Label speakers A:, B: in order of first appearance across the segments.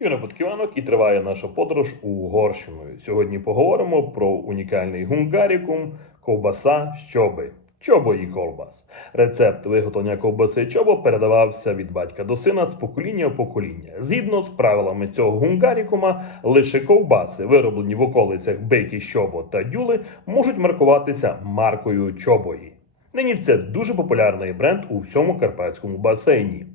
A: Юрій Путківанок і триває наша подорож Угорщиною. Сьогодні поговоримо про унікальний гунгарікум ковбаса щоби. Чобо і колбас. Рецепт виготовлення ковбаси чобо передавався від батька до сина з покоління в покоління. Згідно з правилами цього гунгарікума, лише ковбаси, вироблені в околицях Бейкі Щобо та Дюли, можуть маркуватися маркою Чобої. Нині це дуже популярний бренд у всьому карпатському басейні.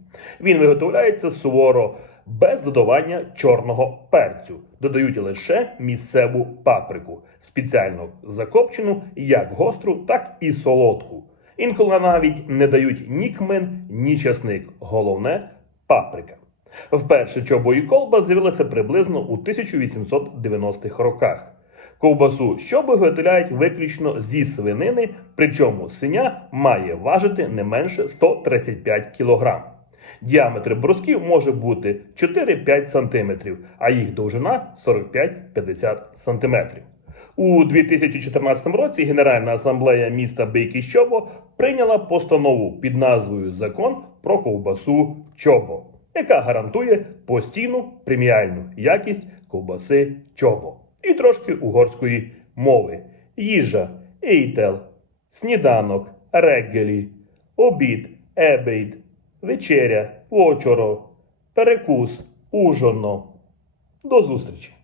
A: Він виготовляється суворо без додавання чорного перцю. Додають лише місцеву паприку, спеціально закопчену як гостру, так і солодку. Інколи навіть не дають ні кмин, ні часник. Головне паприка. Вперше чобо і колба з'явилися приблизно у 1890-х роках. Ковбасу щоби виготовляють виключно зі свинини, причому свиня має важити не менше 135 кг. Діаметр брусків може бути 4-5 см, а їх довжина 45-50 см. У 2014 році Генеральна асамблея міста Бейкі Щобо прийняла постанову під назвою Закон про ковбасу Чобо, яка гарантує постійну преміальну якість ковбаси Чобо і трошки угорської мови: їжа, ейтел, сніданок, реггелі, обід, ебейд, вечеря, вечоро, перекус, ужоно. До зустрічі!